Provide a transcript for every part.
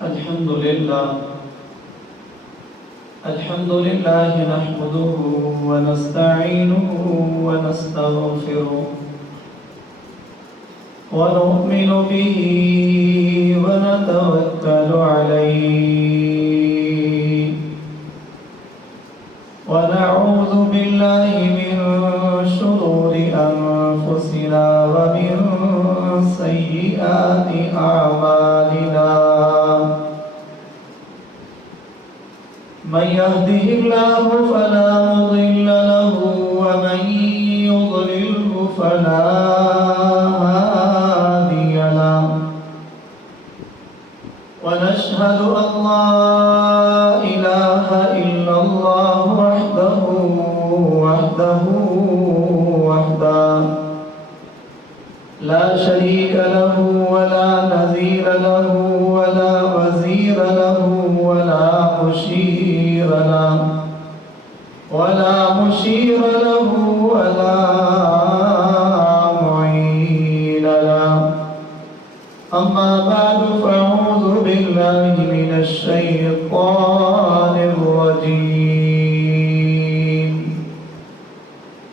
الحمد لله نحمده ونستعينه ونستغفره ونؤمن به ونتوكل عليه ونعوذ بالله من شرور أنفسنا ومن سيئات أعمالنا من يهده الله فلا مضل له ومن يضلله فلا هادي له ونشهد أن لا إله إلا الله وحده لا شريك له ولا نظير له ولا وزير له ولا مشير له ولا معين له أما بعد فأعوذ بالله من الشيطان الرجيم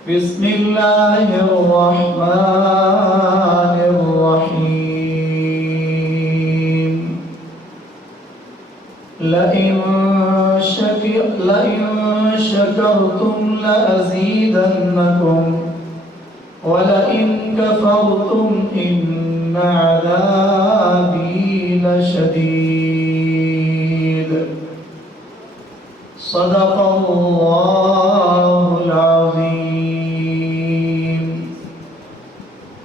بسم الله الرحمن الرحيم لئن شكرتم لأزيدنكم ولئن كفرتم إن عذابي لشديد صدق الله العظيم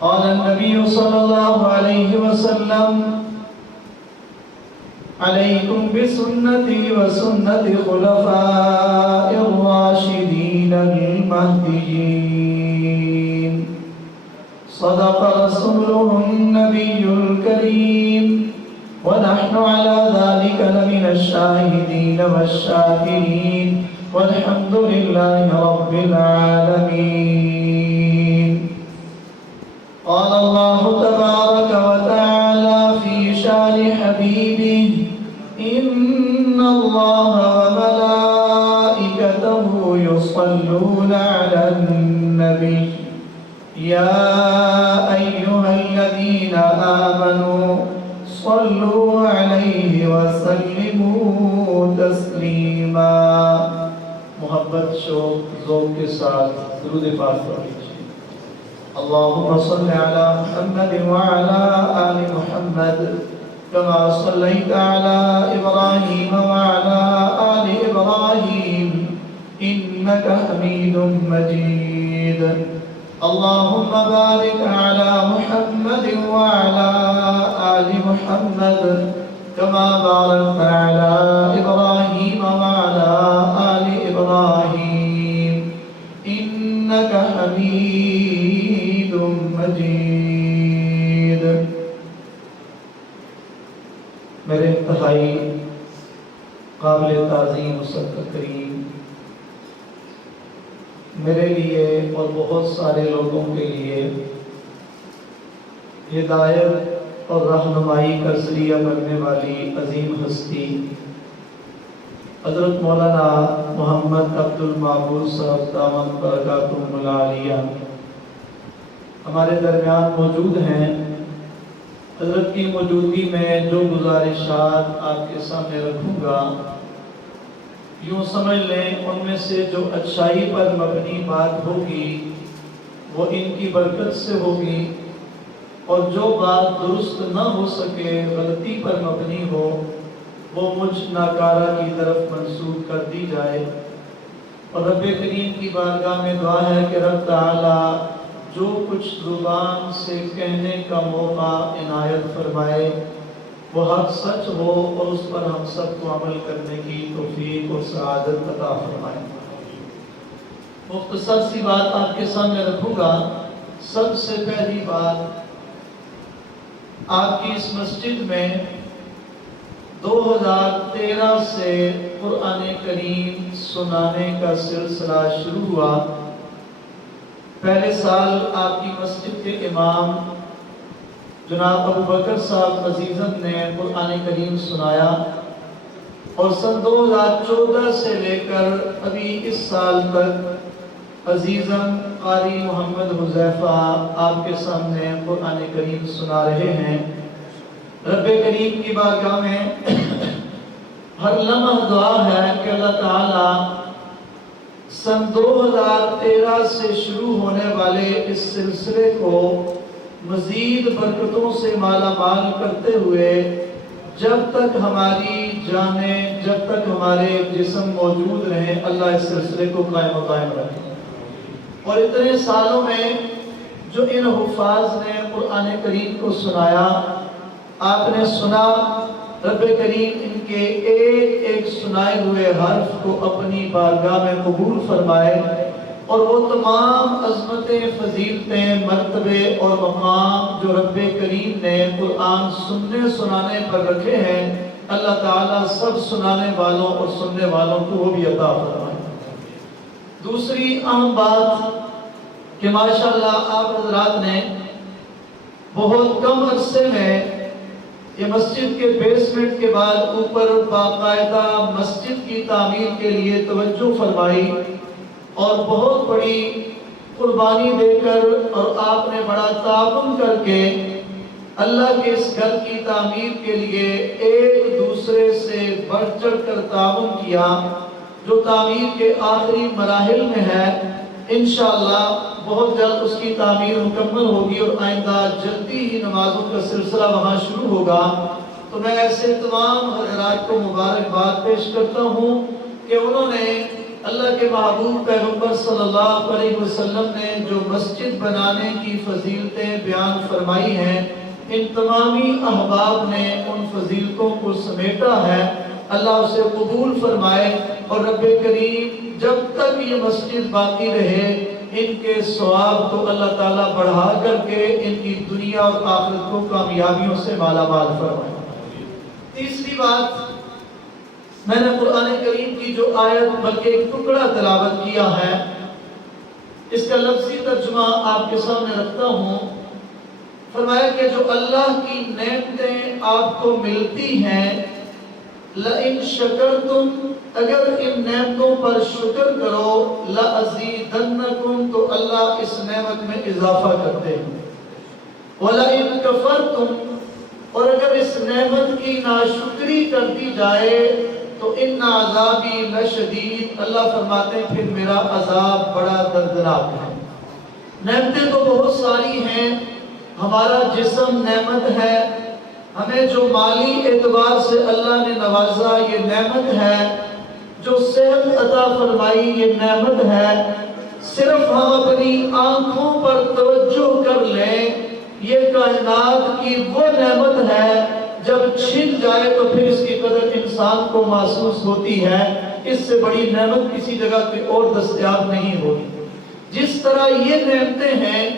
قال النبي صلى الله عليه وسلم عليكم بسنتي وسنة خلفاء الراشدين المهديين صدق رسوله النبي الكريم ونحن على ذلك لمن الشاهدين والشاكرين والحمد لله رب العالمين قال الله تبارك وتعالى في شان حبيبه إن الله وملائكته يصلون على النبي يا أيها الذين آمنوا صلوا عليه وسلموا تسلیما. محبت شوق ذوق کے ساتھ درود پاک پڑھیے. اللهم صل على محمد وعلى آل محمد كما صليت على إبراهيم وعلى آل إبراهيم إنك حميد مجيد. اللهم بارك على محمد وعلى آل محمد كما باركت على إبراهيم وعلى آل إبراهيم إنك حميد مجيد. میرے انتہائی قابل تعظیم مصطفی کریم، میرے لیے اور بہت سارے لوگوں کے لیے ہدایت اور رہنمائی کا ذریعہ بننے والی عظیم ہستی حضرت مولانا محمد عبد المعبود صاحب دامت برکاتہم العالیہ ہمارے درمیان موجود ہیں. حضرت کی موجودگی میں جو گزارشات آپ کے سامنے رکھوں گا، یوں سمجھ لیں ان میں سے جو اچھائی پر مبنی بات ہوگی وہ ان کی برکت سے ہوگی، اور جو بات درست نہ ہو سکے، غلطی پر مبنی ہو، وہ مجھ ناکارہ کی طرف منسوب کر دی جائے. اور رب کریم کی بارگاہ میں دعا ہے کہ رب تعالی جو کچھ زبان سے کہنے کا موقع عنایت فرمائے وہ حق سچ ہو، اور اس پر ہم سب کو عمل کرنے کی توفیق اور سعادت عطا فرمائے. مختصر سی بات آپ کے سامنے رکھوں گا. سب سے پہلی بات، آپ کی اس مسجد میں 2013 سے قرآن کریم سنانے کا سلسلہ شروع ہوا. پہلے سال آپ کی مسجد کے امام جناب ابو بکر صاحب عزیزم نے قرآن کریم سنایا، اور سن 2014 سے لے کر ابھی اس سال تک عزیزم قاری محمد حذیفہ آپ کے سامنے قرآن کریم سنا رہے ہیں۔ رب کریم کی بارگاہ میں ہر لمحہ دعا ہے کہ اللہ تعالی سن 2013 سے شروع ہونے والے اس سلسلے کو مزید برکتوں سے مالا مال کرتے ہوئے جب تک ہماری جانیں، جب تک ہمارے جسم موجود رہیں، اللہ اس سلسلے کو قائم و قائم رکھے۔ اور اتنے سالوں میں جو ان حفاظ نے قرآن کریم کو سنایا، آپ نے سنا، رب کریم ان کے ایک ایک سنائے ہوئے حرف کو اپنی بارگاہ میں قبول فرمائے، اور وہ تمام عظمتیں، فضیلتیں، مرتبے اور مقام جو رب کریم نے قرآن سننے سنانے پر رکھے ہیں، اللہ تعالیٰ سب سنانے والوں اور سننے والوں کو وہ بھی عطا فرمائے۔ دوسری اہم بات کہ ماشاءاللہ آپ حضرات نے بہت کم عرصے میں یہ مسجد کے بیسمنٹ کے بعد اوپر باقاعدہ مسجد کی تعمیر کے لیے توجہ فرمائی، اور بہت بڑی قربانی دے کر اور آپ نے بڑا تعاون کر کے اللہ کے اس گھر کی تعمیر کے لیے ایک دوسرے سے بڑھ چڑھ کر تعاون کیا، جو تعمیر کے آخری مراحل میں ہے۔ انشاءاللہ بہت جلد اس کی تعمیر مکمل ہوگی، اور آئندہ جلدی ہی نمازوں کا سلسلہ وہاں شروع ہوگا۔ تو میں ایسے تمام حضرات کو مبارکباد پیش کرتا ہوں کہ انہوں نے اللہ کے محبوب پیغمبر صلی اللہ علیہ وسلم نے جو مسجد بنانے کی فضیلتیں بیان فرمائی ہیں، ان تمامی احباب نے ان فضیلتوں کو سمیٹا ہے۔ اللہ اسے قبول فرمائے، اور رب کریم جب تک یہ مسجد باقی رہے ان کے ثواب کو اللہ تعالیٰ بڑھا کر کے ان کی دنیا اور آخرت کو کامیابیوں سے مالا مال فرمائے۔ تیسری بات، میں نے قرآن کریم کی جو آیت بلکہ ایک ٹکڑا تلاوت کیا ہے، اس کا لفظی ترجمہ آپ کے سامنے رکھتا ہوں۔ فرمایا کہ جو اللہ کی نعمتیں آپ کو ملتی ہیں، لَإِن شَكَرْتُمْ، اگر ان نعمتوں پر شکر کرو، لَأَزِيدَنَّكُمْ، تو اللہ اس نعمت میں اضافہ کرتے ہیں، وَلَئِن كَفَرْتُمْ، اور اگر اس نعمت کی ناشکری کر دی جائے تو ان عذابی لشدید، اللہ فرماتے ہیں پھر میرا عذاب بڑا دردناک ہے۔ نعمتیں تو بہت ساری ہیں، ہمارا جسم نعمت ہے، ہمیں جو مالی اعتبار سے اللہ نے نوازا یہ نعمت ہے، جو صحت عطا فرمائی یہ نعمت ہے۔ صرف ہم اپنی آنکھوں پر توجہ کر لیں، یہ کائنات کی وہ نعمت ہے، جب چھن جائے تو پھر اس کی قدر انسان کو محسوس ہوتی ہے۔ اس سے بڑی نعمت کسی جگہ پہ اور دستیاب نہیں ہوگی۔ جس طرح یہ نعمتیں ہیں،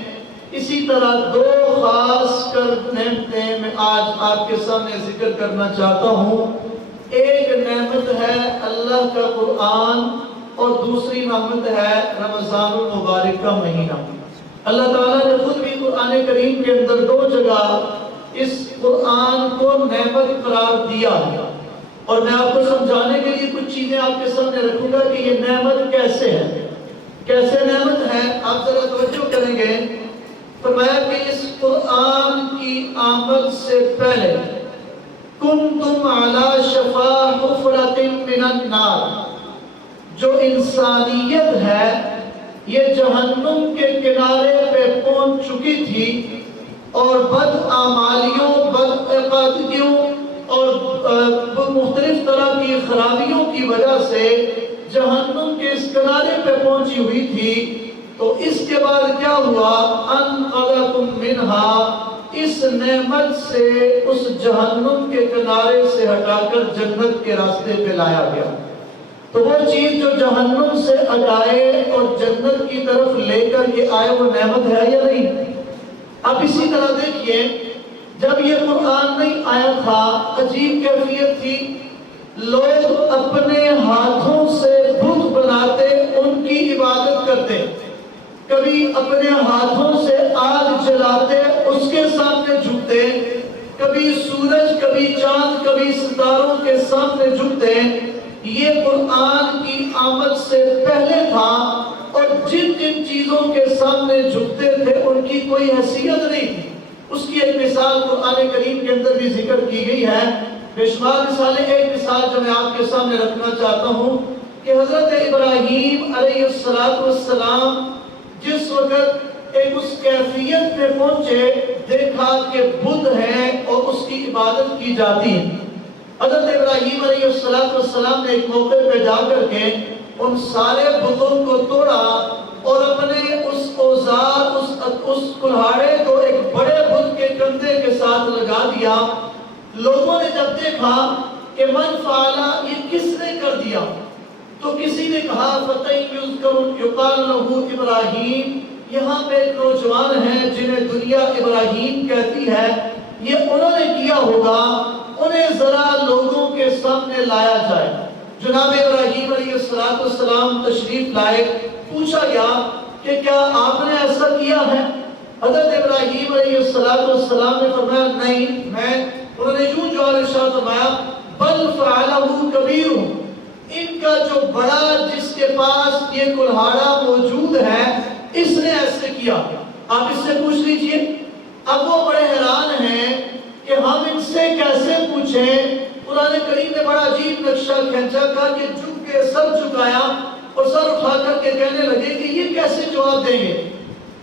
اسی طرح دو خاص کر نعمتیں میں آج آپ کے سامنے ذکر کرنا چاہتا ہوں۔ ایک نعمت ہے اللہ کا قرآن، اور دوسری نعمت ہے رمضان المبارک کا مہینہ۔ اللہ تعالیٰ نے خود بھی قرآن کریم کے اندر دو جگہ اس قرآن کو نعمت قرار دیا ہے، اور میں آپ کو سمجھانے کے لیے کچھ چیزیں آپ کے سامنے رکھوں گا کہ یہ نعمت کیسے ہے، کیسے نعمت ہے۔ آپ ذرا توجہ کریں گے۔ فرمایا کہ اس قرآن کی آمد سے پہلے کنتم علی شفا حفرۃ من النار، جو انسانیت ہے یہ جہنم کے کنارے پہ پہنچ چکی تھی، اور بدعمالیوں، بدعقیدگیوں اور مختلف طرح کی خرابیوں کی وجہ سے جہنم کے اس کنارے پہ پہنچی ہوئی تھی۔ تو اس کے بعد کیا ہوا؟ انقذکم منہا، اس نعمت سے اس جہنم کے کنارے سے ہٹا کر جنت کے راستے پہ لایا گیا۔ تو وہ چیز جو جہنم سے ہٹائے اور جنت کی طرف لے کر کے آئے، وہ نعمت ہے یا نہیں؟ اب اسی طرح دیکھیے، جب یہ قرآن نہیں آیا تھا، عجیب کیفیت تھی، لوگ اپنے ہاتھوں سے بت بناتے، ان کی عبادت کرتے، کبھی اپنے ہاتھوں سے آگ جلاتے اس کے سامنے جھکتے، کبھی سورج، کبھی چاند، کبھی ستاروں کے سامنے جھکتے۔ یہ قرآن کی آمد سے پہلے تھا، اور جن جن چیزوں کے سامنے جھکتے تھے ان کی کوئی حیثیت نہیں تھی۔ اس کی ایک مثال قرآن کریم کے اندر بھی ذکر کی گئی ہے، بے شمار مثالیں۔ ایک مثال جو میں آپ کے سامنے رکھنا چاہتا ہوں کہ حضرت ابراہیم علیہ السلام جس وقت ایک اس کیفیت میں پہنچے، دیکھا کہ بت ہیں اور اس کی عبادت کی جاتی ہے۔ حضرت ابراہیم علیہ السلام نے ایک موقع پہ جا کر کے ان سارے بتوں کو توڑا اور اپنے اس اوزار، اس کلہاڑے کو ایک بڑے بت کے کندھے کے ساتھ لگا دیا۔ لوگوں نے جب دیکھا کہ من فعلا، یہ کس نے کر دیا، تو کسی نے کہا فتح یقال لہ ابراہیم، یہاں پہ ایک نوجوان ہیں جنہیں دنیا ابراہیم کہتی ہے، یہ انہوں نے کیا ہوگا، انہیں ذرا لوگوں کے سامنے لایا جائے۔ جناب ابراہیم علیہ السلام تشریف لائے، پوچھا گیا کہ کیا آپ نے ایسا کیا ہے؟ حضرت ابراہیم علیہ السلام نے فرمایا نہیں، انہوں نے یوں جواب ارشاد فرمایا بل فعلہ کبیرہم، ان کا جو بڑا، جس کے پاس یہ کلہاڑا موجود ہے، اس نے ایسے کیا۔ آپ اس سے پوچھ لیجئے۔ اب وہ بڑے حیران ہیں کہ ہم ان سے کیسے پوچھیں۔ قرآن کریم نے بڑا عجیب نقشہ کھینچا، کہا کہ جھک کے سر جھکایا اور سر اٹھا کر کے کہنے لگے کہ یہ کیسے جواب دیں گے۔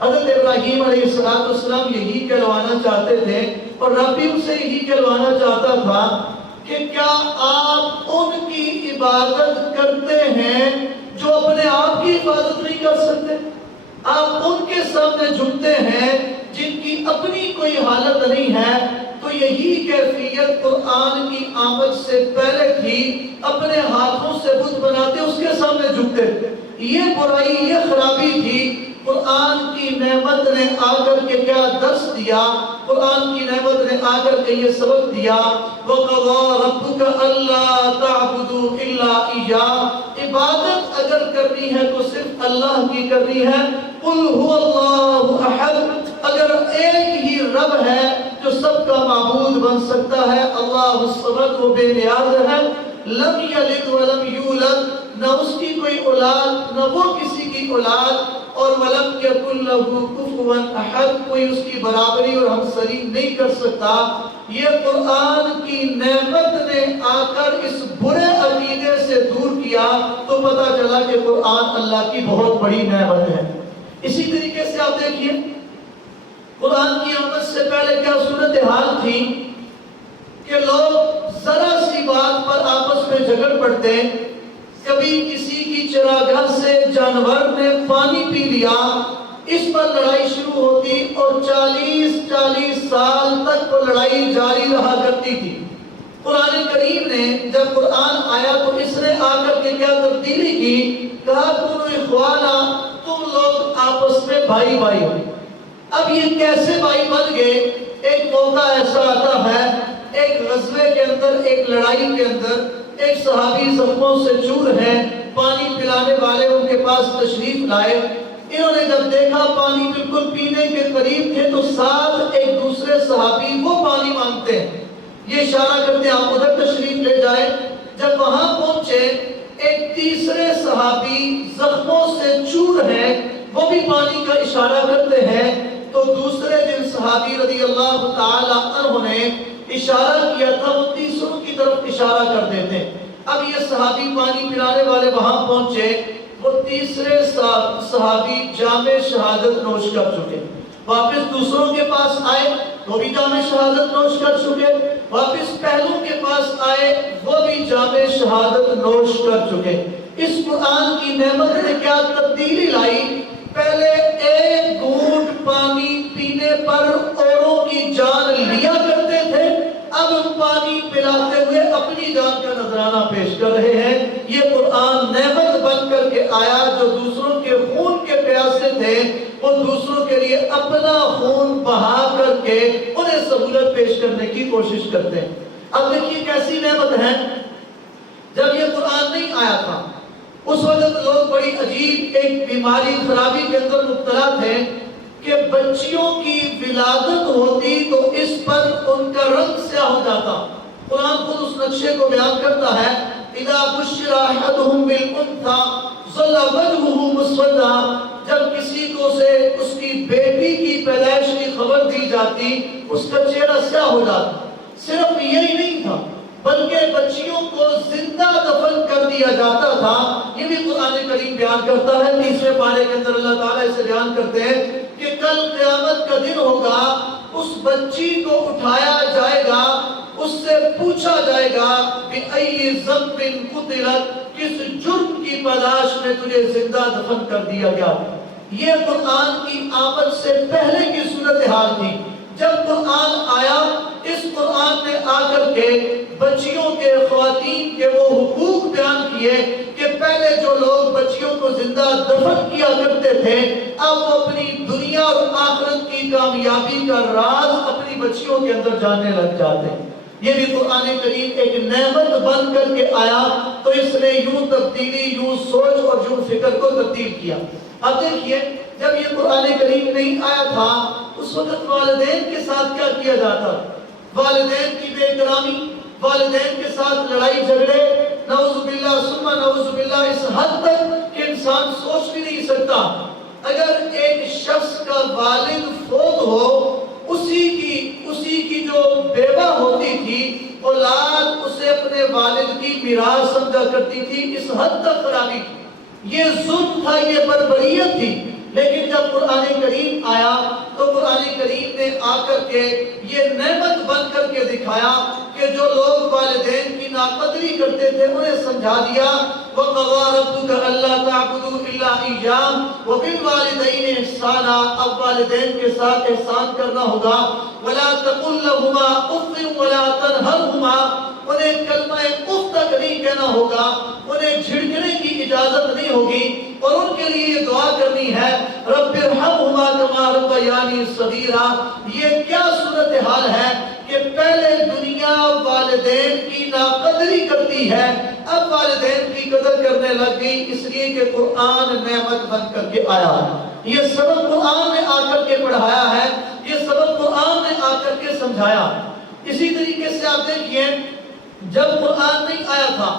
حضرت ابراہیم علیہ السلام یہی کہلوانا چاہتے تھے، اور رب بھی ان سے یہی کہلوانا چاہتا تھا کہ کیا آپ ان کی عبادت کرتے ہیں جو اپنے آپ کی عبادت نہیں کر سکتے؟ آپ ان کے سامنے جھکتے ہیں جن کی اپنی کوئی حالت نہیں ہے۔ تو یہی کیفیت قرآن کی آمد سے پہلے تھی، اپنے ہاتھوں سے بت بناتے اس کے سامنے جھکتے۔ یہ برائی، یہ خرابی تھی۔ قرآن کی نعمت نے آ کر کے کیا درس دیا؟ قرآن کی نعمت نے آ کر کے یہ سبق دیا، وَقَضَىٰ رَبُّكَ أَلَّا تَعْبُدُوا إِلَّا إِيَّاهُ، عبادت اگر کرنی ہے تو صرف اللہ کی کرنی ہے۔ قُلْ هُوَ اللَّهُ أَحَدٌ، اگر ایک ہی رب ہے جو سب کا معبود بن سکتا ہے، اللہ الصمد، وہ بے نیاز ہے، لم یلد ولم یولد، نہ اس کی کوئی اولاد نہ وہ کسی کی اولاد، اور ولم یکن لہ کفوا احد، کوئی اس کی برابری اور ہمسری نہیں کر سکتا۔ یہ قرآن کی نعمت نے آ کر اس برے عقیدے سے دور کیا، تو پتہ چلا کہ قرآن اللہ کی بہت بڑی نعمت ہے۔ اسی طریقے سے آپ دیکھیے قرآن کی آمد سے پہلے کیا صورتحال تھی کہ لوگ ذرا سی بات پر آپس میں جھگڑ پڑتے۔ کبھی کسی کی چراگاہ سے جانور نے پانی پی لیا، اس پر لڑائی شروع ہوتی اور 40 سال تک وہ لڑائی جاری رہا کرتی تھی۔ قرآن کریم نے جب قرآن آیا تو اس نے آ کر کے کیا تبدیلی کی؟ کہا کونوا اخوانا، تم لوگ آپس میں بھائی بھائی ہو۔ اب یہ کیسے بھائی بن گئے؟ ایک موقع ایسا آتا ہے، ایک غزوے کے اندر، ایک لڑائی کے اندر، ایک صحابی زخموں سے چور ہیں، پانی پلانے والے ان کے پاس تشریف لائے۔ انہوں نے جب دیکھا پانی بالکل پینے کے قریب تھے تو ساتھ ایک دوسرے صحابی وہ پانی مانگتے ہیں، یہ اشارہ کرتے ہیں آپ ادھر تشریف لے جائیں۔ جب وہاں پہنچے ایک تیسرے صحابی زخموں سے چور ہیں، وہ بھی پانی کا اشارہ کرتے ہیں، تو دوسرے جن صحابی رضی اللہ تعالی عنہ نے اشارہ کیا تھا وہ تیسروں کی طرف اشارہ کر دیتے۔ اب یہ صحابی پانی پلانے والے وہاں پہنچے، وہ تیسرے صحابی جام شہادت نوش کر چکے، واپس دوسروں کے پاس آئے وہ بھی جام شہادت نوش کر چکے، واپس پہلوں کے پاس آئے وہ بھی جام شہادت نوش کر چکے۔ اس قرآن کی نعمت نے کیا تبدیلی لائی؟ پہلے ایک گھونٹ پانی پینے پر اوروں کی جان لیا کرتے تھے، اب پانی پلاتے ہوئے اپنی جان کا نذرانہ پیش کر رہے ہیں۔ یہ قرآن نعمت بن کر کے آیا، جو دوسروں کے خون کے پیاسے تھے وہ دوسروں کے لیے اپنا خون بہا کر کے انہیں سہولت پیش کرنے کی کوشش کرتے ہیں۔ اب دیکھیے کیسی نعمت ہے۔ جب یہ قرآن نہیں آیا تھا اس وقت لوگ بڑی عجیب ایک بیماری، خرابی کے اندر مبتلا تھے۔ کہ بچیوں کی ولادت ہوتی تو اس پر ان کا رنگ سیاہ ہو جاتا۔ قرآن خود اس نقشے کو بیان کرتا ہے، اذا بشر احدهم بالانثى ظل وجهه مسودا، جب کسی کو سے اس کی بیٹی کی پیدائش کی خبر دی جاتی اس کا چہرہ سیاہ ہو جاتا۔ صرف یہی نہیں تھا بلکہ بچیوں کو زندہ دفن کر دیا جاتا تھا۔ یہ بھی قرآن کریم بیان کرتا ہے، تیسرے پارے کے اندر اللہ تعالیٰ اسے بیان کرتے ہیں کہ کل قیامت کا دن ہوگا، اس بچی کو اٹھایا جائے گا، اس سے پوچھا جائے گا بِأَيِّ ذَنبٍ قُتِلَتْ، کس جرم کی پاداش میں تجھے زندہ دفن کر دیا گیا۔ یہ قرآن کی آمد سے پہلے کی صورتحال تھی۔ جب قرآن آیا، اس قرآن نے آ کر کے بچیوں کے، خواتین کے وہ حقوق بیان کیے کہ پہلے جو لوگ بچیوں کو زندہ دفن کیا کرتے تھے، اب وہ اپنی دنیا اور آخرت کی کامیابی کا راز اپنی بچیوں کے اندر جاننے لگ جاتے ہیں۔ یہ بھی قرآن کریم ایک نعمت بن کر کے آیا تو اس نے یوں تبدیلی، یوں سوچ اور یوں فکر کو تبدیل کیا۔ اب دیکھیے، جب یہ قرآن کریم نہیں آیا تھا اس وقت والدین کے ساتھ کیا کیا جاتا؟ والدین کی بے احترامی، والدین کے ساتھ لڑائی جھگڑے، نعوذ باللہ ثم نعوذ باللہ، اس حد تک کہ انسان سوچ بھی نہیں سکتا۔ اگر ایک شخص کا والد فوت ہو، اسی کی جو بیوہ ہوتی تھی، اولاد اسے اپنے والد کی میراث سمجھا کرتی تھی، اس حد تک خرابی تھی۔ یہ ظلم تھا، یہ بربریت تھی۔ لیکن جب قرآن کریم آیا تو قرآن کریم نے آ کر کے یہ نعمت بن کر کے دکھایا کہ جو لوگ والدین کی ناقدری کرتے تھے انہیں سمجھا دیا، وَقَضَىٰ رَبُّكَ أَلَّا تَعْبُدُوا إِلَّا إِيَّاهُ وَبِالْوَالِدَيْنِ إِحْسَانًا، اب والدین کے ساتھ احسان کرنا ہوگا۔ وَلَا تَقُل لَّهُمَا أُفٍّ وَلَا تَنْهَرْهُمَا، انہیں کلمہ اف تک نہیں کہنا ہوگا، انہیں جھڑکنے کی اجازت نہیں ہوگی، اور ان کے لیے یہ دعا کرنی ہے، رب ارحمہما کما ربیانی صغیرا۔ یہ کیا صورتحال ہے کہ پہلے دنیا والدین کی ناقدری کرتی ہے، اب والدین کی قدر کرنے لگ گئی، اس لیے کہ قرآن نعمت بن کر کے آیا۔ یہ سبق قرآن نے آ کر کے پڑھایا ہے، یہ سبق قرآن نے آ کر کے سمجھایا۔ اسی طریقے سے آپ دیکھئے، جب قرآن نہیں آیا تھا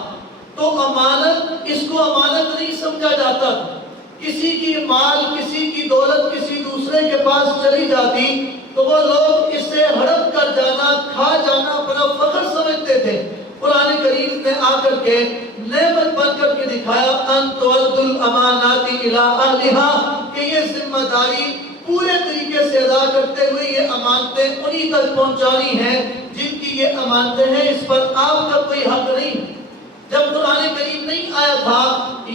تو امانت، اس کو امانت نہیں سمجھا جاتا تھا۔ کسی کی مال، کسی کی دولت کسی دوسرے کے پاس چلی جاتی تو وہ لوگ اس سے ہڑپ کر جانا، کھا جانا بڑا فخر سمجھتے تھے۔ قرآن کریم نے آ کر کے نعمت بن کر کے دکھایا، ان تؤدوا الامانات الی اہلھا، کہ یہ ذمہ داری پورے طریقے سے ادا کرتے ہوئے یہ امانتیں انہی تک پہنچانی ہیں جن کی یہ امانتیں ہیں، اس پر آپ کا کوئی حق نہیں۔ جب قرآن کریم نہیں آیا تھا،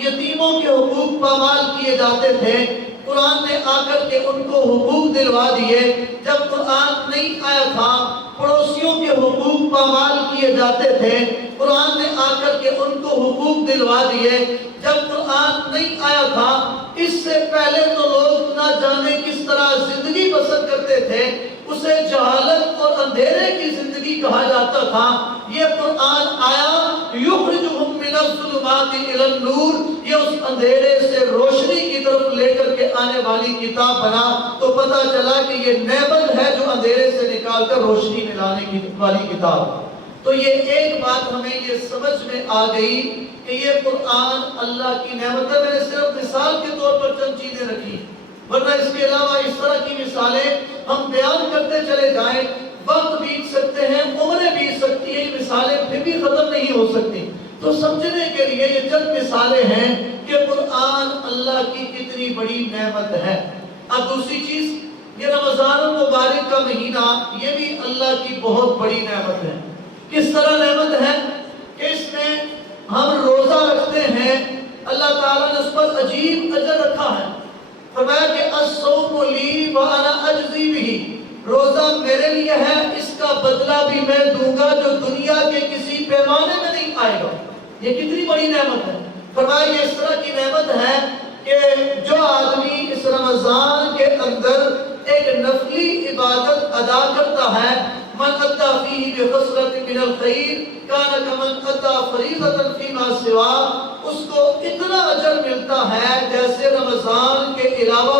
یتیموں کے حقوق پامال کیے جاتے تھے، قرآن نے آ کر کے ان کو حقوق دلوا دیے۔ جب قرآن نہیں آیا تھا، پڑوسیوں کے حقوق پامال کیے جاتے تھے، قرآن نے آ کر کے ان کو حقوق دلوا دیے۔ جب قرآن نہیں آیا تھا، اس سے پہلے تو لوگ نہ جانے کس طرح زندگی بسر کرتے تھے، اسے جہالت اور اندھیرے کی زندگی کہا جاتا تھا۔ یہ قرآن آیا، یخرجہم من الظلمات الی النور، یہ اس اندھیرے سے روشنی کی طرف لے کر کے آنے والی کتاب بنا، تو پتہ چلا کہ یہ نعمت ہے جو اندھیرے سے نکال کر روشنی میں لانے والی کتاب۔ تو یہ ایک بات ہمیں یہ سمجھ میں آ گئی کہ یہ قرآن اللہ کی نعمت ہے۔ میں نے صرف مثال کے طور پر چند چیزیں رکھی، ورنہ اس کے علاوہ اس طرح کی مثالیں ہم بیان کرتے چلے جائیں، وقت بیت سکتے ہیں، عمریں بیت سکتی ہیں، یہ مثالیں پھر بھی ختم نہیں ہو سکتی۔ تو سمجھنے کے لیے یہ چند مثالیں ہیں کہ قرآن اللہ کی کتنی بڑی نعمت ہے۔ اب دوسری چیز، یہ رمضان المبارک کا مہینہ، یہ بھی اللہ کی بہت بڑی نعمت ہے۔ کس طرح نعمت ہے کہ اس میں ہم روزہ رکھتے ہیں، اللہ تعالیٰ نے اس پر عجیب اجر رکھا ہے۔ فرمایا کہ الصوم لی وانا اجزی بہ، روزہ میرے لیے ہے، اس کا بدلہ بھی میں دوں گا جو دنیا کے کسی پیمانے میں نہیں آئے گا۔ یہ کتنی بڑی نعمت ہے۔ فرمایا یہ اس طرح کی نعمت ہے کہ جو آدمی اس رمضان کے اندر ایک نفلی عبادت ادا کرتا ہے، من ادا فیہ بخصلۃ من الخیر کان کمن ادا فریضۃ فیما سوا، اس کو اتنا اجر ملتا ہے جیسے رمضان کے علاوہ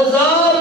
1000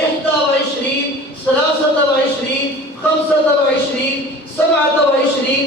21, 23, 25, 27,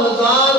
1000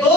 2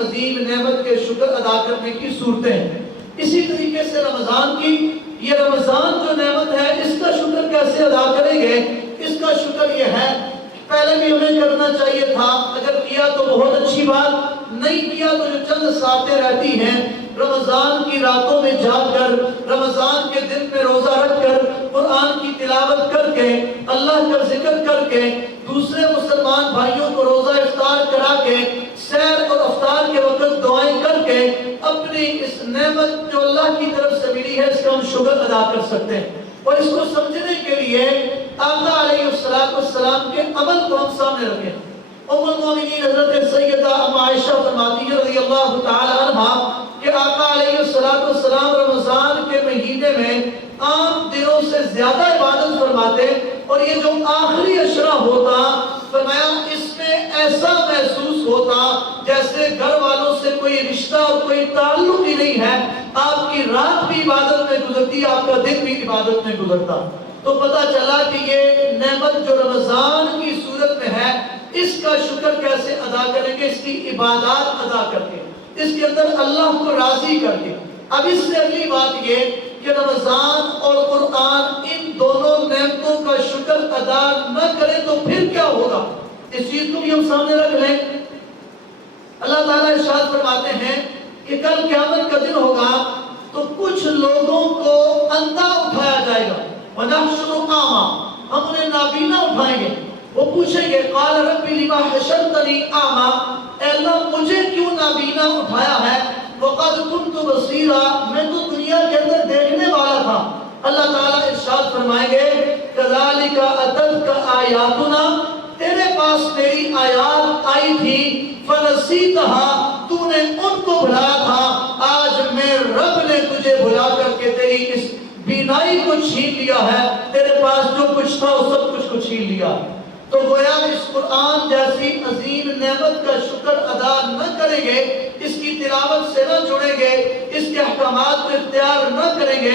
عظیم نعمت کے شکر ادا کرنے کی صورتیں ہیں۔ اسی طریقے سے رمضان کی، یہ رمضان جو نعمت ہے اس کا شکر کیسے ادا کریں گے؟ اس کا شکر یہ ہے، پہلے بھی ہمیں کرنا چاہیے تھا، اگر کیا تو بہت اچھی بات، نہیں کیا تو جو چند ساتیں رہتی ہیں، رمضان کی راتوں میں جاگ کر، رمضان کے دن میں روزہ رکھ کر، قرآن کی تلاوت کر کے، اللہ کا ذکر کر کے، دوسرے مسلمان بھائیوں کو روزہ افطار کرا کے، سحر اور افطار کے وقت دعائیں کر کے، اپنی اس نعمت جو اللہ کی طرف سے ملی ہے اس کا ہم شکر ادا کر سکتے ہیں۔ اور اس کو سمجھنے کے لیے آقا علیہ السلام کے عمل کو ہم سامنے رکھیں۔ ام المومنین حضرت سیدہ ام عائشہ فرماتی ہے رضی اللہ تعالی عنہ کہ آقا علیہ السلام رمضان کے مہینے میں عام دنوں سے زیادہ عبادت فرماتے، اور یہ جو آخری عشرہ ہوتا، فرمایا اس میں ایسا محسوس ہوتا جیسے گھر والوں سے کوئی رشتہ اور کوئی تعلق ہی نہیں ہے، آپ کی رات بھی عبادت میں گزرتی، آپ کا دن بھی عبادت میں گزرتا۔ تو پتہ چلا کہ یہ نعمت جو رمضان کی صورت میں ہے، اس کا شکر کیسے ادا کریں گے؟ اس کی عبادات ادا کر کے، اس کے اندر اللہ کو راضی کر کے۔ اب اس سے اگلی بات یہ کہ رمضان اور قرآن ان دونوں نعمتوں کا شکر ادا نہ کریں تو پھر کیا ہوگا؟ اس چیز کو بھی ہم سامنے رکھ لیں۔ اللہ تعالیٰ ارشاد فرماتے ہیں کہ کل قیامت کا دن ہوگا تو کچھ لوگوں کو اندھا اٹھایا جائے گا، وَنَحْشُرُ أَعْمَى، ہم انہیں نابینا اٹھائیں گے۔ وہ پوچھیں گے قَالَ رَبِّ لِمَا حَشَرْتَنِي أَعْمَى، اے اللہ مجھے کیوں نابینا اٹھایا ہے؟ وَقَدْ كُنْتُ بَصِيرًا، میں تو دنیا کے اندر دیکھنے والا تھا۔ اللہ تعالیٰ ارشاد فرمائیں گے كَذَلِكَ أَتَتْكَ آيَاتُنَا، تیرے پاس میری آیات آئی تھی، فَنَسِيتَهَا، تو نے ان کو بھلایا تھا، آج میں رب نے تجھے بھلا کر کے تیری اس بینائی کو چھین لیا ہے، تیرے پاس جو کچھ تھا وہ سب کچھ کو چھین لیا۔ تو گویا اس قرآن جیسی عظیم نعمت کا شکر ادا نہ کریں گے، اس کی تلاوت سے نہ جڑیں گے، اس کے احکامات کو اختیار نہ کریں گے،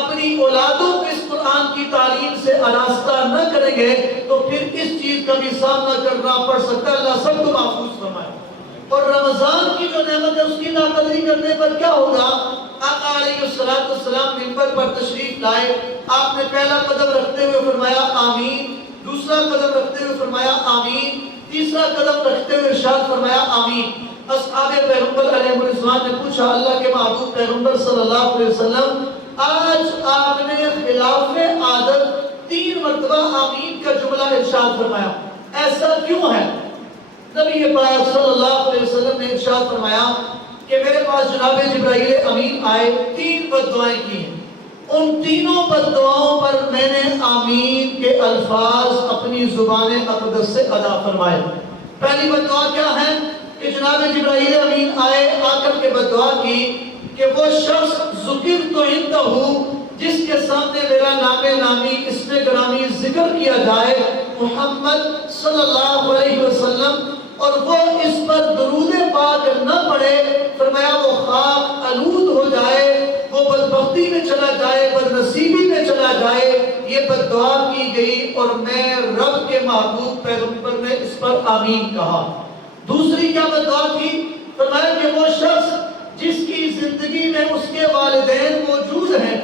اپنی اولادوں کو اس قرآن کی تعلیم سے آراستہ نہ کریں گے، تو پھر اس چیز کا بھی سامنا کرنا پڑ سکتا ہے۔ اللہ سب کو محفوظ فرمائے۔ اور رمضان کی جو نعمت ہے اس کی ناقدری کرنے پر کیا ہوگا؟ آقا علیہ السلام منبر پر تشریف لائے، آپ نے پہلا قدم رکھتے ہوئے فرمایا آمین، دوسرا قدم رکھتے ہوئے فرمایا آمین، تیسرا قدم رکھتے ہوئے ارشاد فرمایا آمین۔ اصحاب پیغمبر علیہ السلام نے پوچھا اللہ کے محبوب پیغمبر صلی اللہ علیہ وسلم، آج آپ نے خلاف عادت 3 مرتبہ آمین کا جملہ ارشاد فرمایا، ایسا کیوں ہے؟ نبی پاک صلی اللہ علیہ وسلم نے ارشاد فرمایا کہ میرے پاس جناب جبرائیل امین آئے، 3 بددعائیں کی ہیں، ان تینوں بددعاؤں پر میں نے آمین کے الفاظ اپنی زبان اقدس سے ادا فرمائے۔ پہلی بددعا کیا ہے کہ جناب جبرائیل امین آئے، آ کر کے بددعا کی کہ وہ شخص ذکرت عندہ، جس کے سامنے میرا نام نامی اسم گرامی ذکر کیا جائے، محمد صلی اللہ علیہ وسلم، اور وہ اس پر درود پاک نہ پڑھے، فرمایا وہ خاک آلود ہو جائے، وہ بدبختی میں چلا جائے، بدنصیبی میں چلا جائے۔ یہ بددعا کی گئی اور میں رب کے محبوب پیغمبر نے اس پر آمین کہا۔ دوسری کیا بددعا کی؟ فرمایا کہ وہ شخص جس کی زندگی میں اس کے والدین موجود ہیں،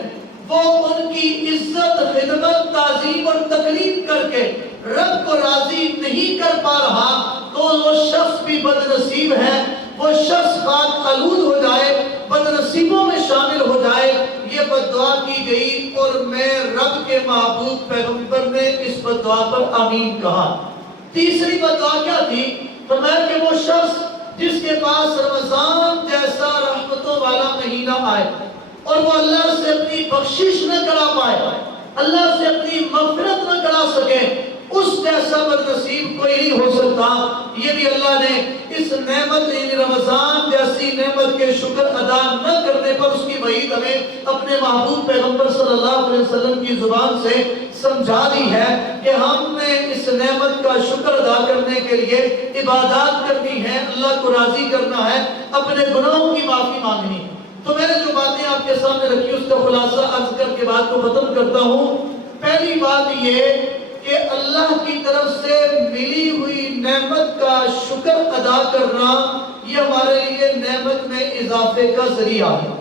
وہ ان کی عزت، خدمت، تعظیم اور تکریم کر کے رب کو راضی نہیں کر پا رہا، تو وہ شخص بھی بدنصیب ہے، وہ شخص خاک آلود ہو جائے، بدنصیبوں میں شامل ہو جائے۔ یہ بددعا کی گئی اور میں رب کے محبوب پیغمبر نے اس بددعا پر آمین کہا۔ تیسری بددعا کیا تھی؟ فرمایا کہ وہ شخص جس کے پاس رمضان جیسا رحمتوں والا مہینہ آئے اور وہ اللہ سے اپنی بخشش نہ کرا پائے، اللہ سے اپنی مغفرت نہ کرا سکے، اس جیسا بدنصیب کوئی نہیں ہو سکتا۔ یہ بھی اللہ نے اس نعمت رمضان جیسی نعمت کے شکر ادا نہ کرنے پر اس کی وعید ہمیں اپنے محبوب پیغمبر صلی اللہ علیہ وسلم کی زبان سے سمجھا دی ہے کہ ہم نے اس نعمت کا شکر ادا کرنے کے لیے عبادات کرنی ہے، اللہ کو راضی کرنا ہے، اپنے گناہوں کی معافی مانگنی ہے۔ تو میں نے جو باتیں آپ کے سامنے رکھی اس کا خلاصہ عرض کر کے بات کو ختم کرتا ہوں۔ پہلی بات یہ کہ اللہ کی طرف سے ملی ہوئی نعمت کا شکر ادا کرنا یہ ہمارے لیے نعمت میں اضافے کا ذریعہ ہے۔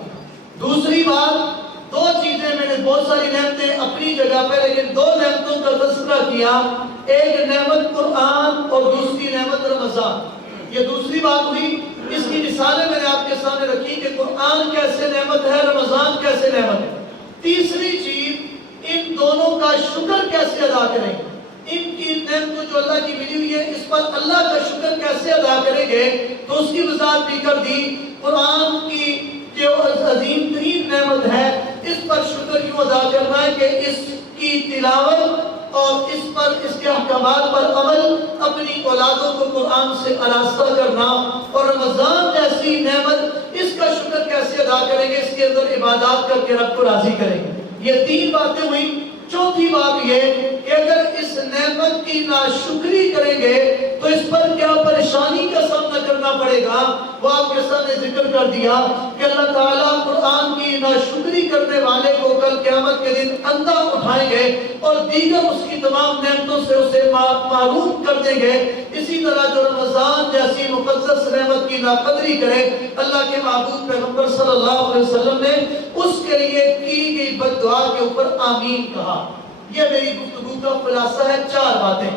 دوسری بات، دو چیزیں، میں نے بہت ساری نعمتیں اپنی جگہ پہ لیکن دو نعمتوں کا تذکرہ کیا، ایک نعمت قرآن اور دوسری نعمت رمضان۔ یہ دوسری بات ہوئی، اس کی مثالیں میں نے آپ کے سامنے رکھی کہ قرآن کیسے نعمت ہے، رمضان کیسے نعمت ہے۔ تیسری چیز، ان دونوں کا شکر کیسے ادا کریں، ان کی نعمتوں جو اللہ کی ملی ہوئی ہے اس پر اللہ کا شکر کیسے ادا کریں گے، تو اس کی وضاحت بھی کر دی۔ قرآن کی جو عظیم ترین نعمت ہے اس پر شکر یوں ادا کرنا ہے کہ اس کی تلاوت اور اس کے احکامات پر عمل، اپنی اولادوں کو قرآن سے آراستہ کرنا، اور رمضان جیسی نعمت اس کا شکر کیسے ادا کریں گے، اس کے اندر عبادات کر کے رب کو راضی کریں گے۔ یہ تین باتیں ہوئی۔ چوتھی بات یہ کہ اگر اس نعمت کی ناشکری کریں گے تو اس پر کیا پریشانی کا سامنا کرنا پڑے گا، وہ آپ کے سامنے ذکر کر دیا کہ اللہ تعالیٰ قرآن کی ناشکری کرنے والے کو کل قیامت کے دن اندھا اٹھائیں گے اور دیگر اس کی تمام نعمتوں سے اسے محروم کر دیں گے۔ اسی طرح جو رمضان جیسی مقدس نعمت کی ناقدری کرے، اللہ کے معبود پیغمبر صلی اللہ علیہ وسلم نے اس کے لیے کی گئی بد دعا کے اوپر آمین کہا۔ یہ میری گفتگو کا خلاصہ ہے، چار باتیں: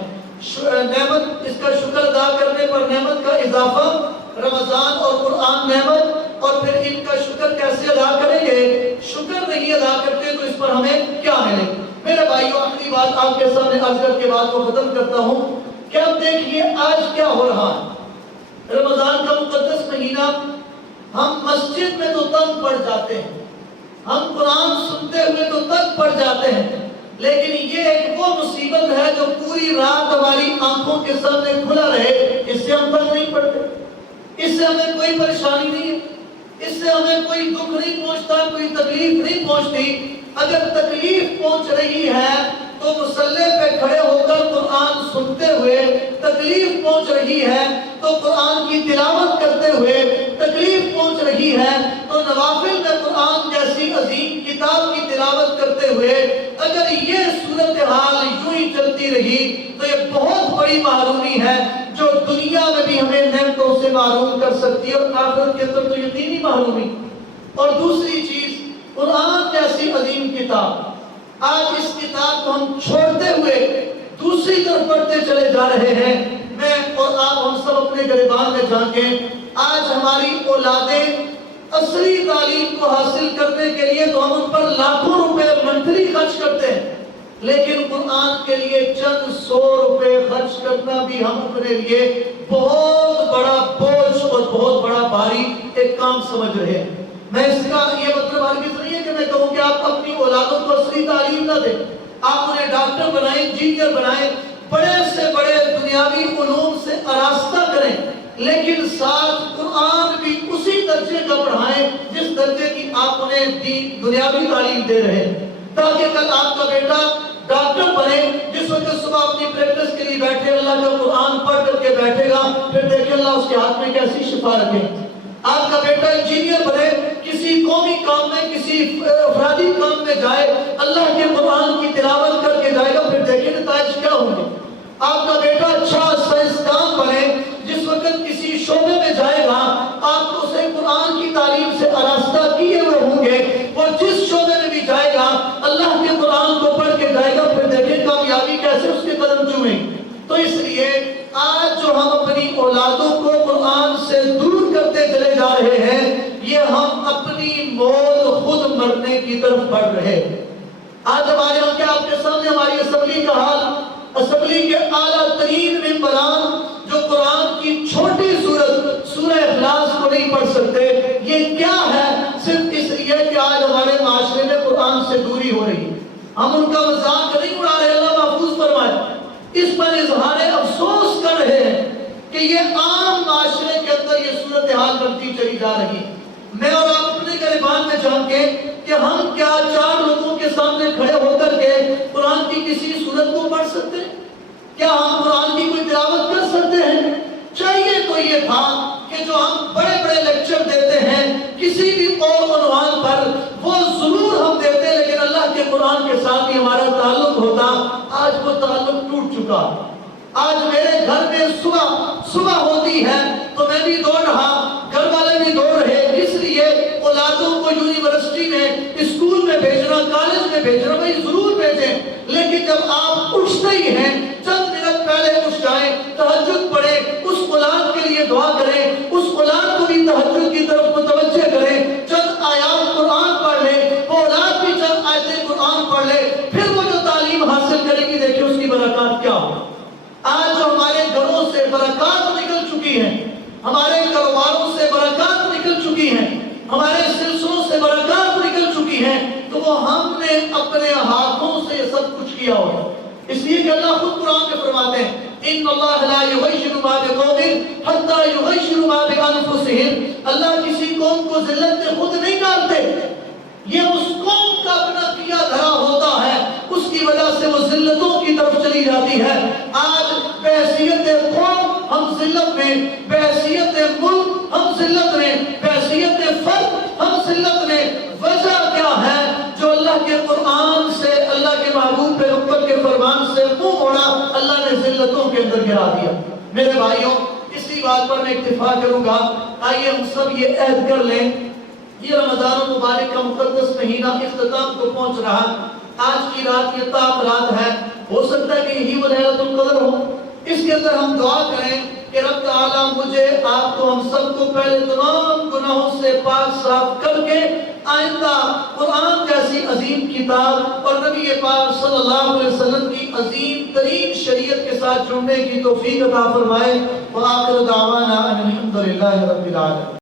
نعمت، اس کا شکر ادا کرنے پر نعمت کا اضافہ، رمضان اور قرآن نعمت، اور پھر ان کا شکر کیسے ادا کریں گے، شکر نہیں ادا کرتے تو اس پر ہمیں کیا ملے۔ میرے بھائیو، آخری بات آپ کے سامنے عرض کر کے بات کو ختم کرتا ہوں کہ اب دیکھیے آج کیا ہو رہا ہے۔ رمضان کا مقدس مہینہ، ہم مسجد میں تو تنگ پڑ جاتے ہیں، ہم قرآن سنتے ہوئے تو تنگ پڑ جاتے ہیں، لیکن یہ ایک وہ مصیبت ہے جو پوری رات ہماری آنکھوں کے سامنے کھلا رہے، اس سے ہم تنگ نہیں پڑتے، اس سے ہمیں کوئی پریشانی نہیں ہے، اس سے ہمیں کوئی دکھ نہیں پہنچتا، کوئی تکلیف نہیں پہنچتی۔ اگر تکلیف پہنچ رہی ہے تو مصلی پہ کھڑے ہو کر قرآن سنتے ہوئے، تکلیف پہنچ رہی ہے تو قرآن کی تلاوت کرتے ہوئے، تکلیف پہنچ رہی ہے تو نوافل میں قرآن جیسی عظیم کتاب کی تلاوت کرتے ہوئے۔ اگر یہ صورتحال یوں ہی چلتی رہی تو یہ بہت بڑی محرومی ہے جو دنیا میں بھی ہمیں نعمتوں سے محروم کر سکتی ہے، اور آخرت کے اندر تو یقینی محرومی۔ اور دوسری چیز، قرآن جیسی عظیم کتاب، آج اس کتاب کو ہم چھوڑتے ہوئے دوسری طرف پڑھتے چلے جا رہے ہیں۔ میں اور آپ ہم سب اپنے گریبان میں جھانکیں، آج ہماری اولادیں اصلی تعلیم کو حاصل کرنے کے لیے تو ہم ان پر لاکھوں روپے منتھلی خرچ کرتے ہیں، لیکن قرآن کے لیے چند 100 روپے خرچ کرنا بھی ہم اپنے لیے بہت بڑا بوجھ اور بہت بڑا بھاری ایک کام سمجھ رہے ہیں۔ میں اس کا یہ مطلب ہرگز نہیں ہے کہ میں کہوں کہ آپ اپنی اولادوں کو اصلی تعلیم نہ دیں، آپ انہیں ڈاکٹر بنائیں، انجینئر بنائیں، بڑے سے بڑے دنیاوی علوم سے آراستہ کریں، لیکن ساتھ قرآن بھی اسی درجے کا پڑھائیں جس درجے کی آپ انہیں دنیاوی تعلیم دے رہے ہیں، تاکہ کل آپ کا بیٹا ڈاکٹر بنے، جس وقت صبح اپنی پریکٹس کے لیے بیٹھے اللہ کا قرآن پڑھ کر کے بیٹھے گا، پھر دیکھیں اللہ اس کے ہاتھ میں کیسی شفا رکھے۔ آپ کا بیٹا انجینئر بنے، کسی قومی کام میں، کسی افرادی کام میں جائے، اللہ کے قرآن کی تلاوت کر کے جائے گا، پھر دیکھیں نتائج کیا ہوں گے۔ آپ کا بیٹا اچھا سائنسدان بنے، جس وقت کسی شعبے میں جائے گا، آپ کو اسے قرآن کی تعلیم سے آراستہ کیے ہوئے ہوں گے، اور جس شعبے میں بھی جائے گا اللہ کے قرآن کو پڑھ کے جائے گا، پھر دیکھیں کامیابی کیسے اس کے قدم چومیں۔ تو اس لیے آج جو ہم اپنی اولادوں کو قرآن سے دور کرتے چلے جا رہے ہیں، یہ ہم اپنی موت خود مرنے کی طرف بڑھ رہے ہیں۔ آج ہمارے یہاں کیا آپ کے سامنے ہماری اسمبلی کا حال، اسمبلی کے اعلیٰ ترین ممبران جو قرآن کی چھوٹی سورت سورہ اخلاص کو نہیں پڑھ سکتے، یہ کیا ہے؟ صرف اس لیے کہ آج ہمارے معاشرے میں قرآن سے دوری ہو رہی ہے۔ ہم ان کا مذاق نہیں اڑا رہے، اللہ محفوظ فرمائے، اس پر اظہار افسوس کر رہے ہیں کہ یہ عام معاشرے کے اندر یہ صورتحال بنتی چلی جا رہی ہے۔ میں اور آپ اپنے گریبان میں جھانکیں کہ ہم کیا 4 لوگوں کے سامنے کھڑے ہو کر کے قرآن کی کسی صورت کو پڑھ سکتے ہیں؟ کیا ہم قرآن کی کوئی تلاوت کر سکتے ہیں؟ چاہیے تو یہ تھا کہ جو ہم بڑے بڑے لیکچر دیتے ہیں کسی بھی اور عنوان پر، وہ ضرور ہم دیتے، لیکن اللہ کے قرآن کے ساتھ ہی ہمارا تعلق ہوتا۔ آج وہ تعلق ٹوٹ چکا، آج میرے گھر میں صبح ہوتی ہے تو میں بھی دوڑ رہا، گھر والے بھی دوڑ رہے، اس لیے اولادوں کو یونیورسٹی میں، اسکول میں بھیجنا، کالج میں بھیجنا، بھائی ضرور بھیجیں، لیکن جب آپ اٹھتے ہی ہیں چند منٹ پہلے اٹھ جائیں، تہجد پڑھیں، اس اولاد کے لیے دعا کریں، اس اولاد کو بھی تہجد کی طرف متوجہ کریں، چند آیات قرآن پڑھ لیں، وہ اولاد بھی چند آیتیں قرآن پڑھ لے، پھر وہ جو تعلیم حاصل کرے گی دیکھیں اس کی برکات کیا ہو۔ آج جو ہمارے گھروں سے برکات نکل چکی ہیں، ہمارے کاروباروں سے برکات نکل چکی ہیں، ہمارے سلسلوں سے برکات نکل چکی ہیں، تو وہ ہم نے اپنے ہاتھوں سے سب کچھ کیا ہو۔ اس لیے کہ اللہ خود قرآن میں فرماتے ہیں ان اللہ لا یغیر ما بقوم حتی یغیروا ما بانفسہم، اللہ کسی قوم کو ذلت میں خود نہیں ڈالتے، یہ اس قوم کا اپنا کیا دھرا ہوتا ہے، اس کی وجہ سے وہ ذلتوں کی طرف چلی جاتی ہے۔ آج بحیثیت قوم ہم ذلت میں، بحیثیت ملک ہم ذلت میں، بحیثیت فرد ہم ذلت میں۔ وجہ کیا ہے؟ جو اللہ کے قرآن سے، اللہ کے محبوب پیغمبر کے فرمان سے منہ موڑا، اللہ نے ذلتوں کے اندر گرا دیا۔ میرے بھائیوں، اسی بات پر میں اکتفا کروں گا، آئیے ہم سب یہ عہد کر لیں، یہ رمضان المبارک کا مقدس مہینہ اختتام کو پہنچ رہا، آج کی رات یہ تام رات ہے، ہو سکتا ہے کہ یہی وہ لیلۃ القدر ہو، اس کے اندر ہم دعا کریں کہ رب تعالیٰ مجھے، آپ کو، ہم سب کو پہلے تمام گناہوں سے پاک صاف کر کے آئندہ قرآن جیسی عظیم کتاب اور نبی پاک صلی اللہ علیہ وسلم کی عظیم ترین شریعت کے ساتھ جڑنے کی توفیق عطا فرمائے۔ وآخر دعوانا ان الحمد للہ رب العالمین۔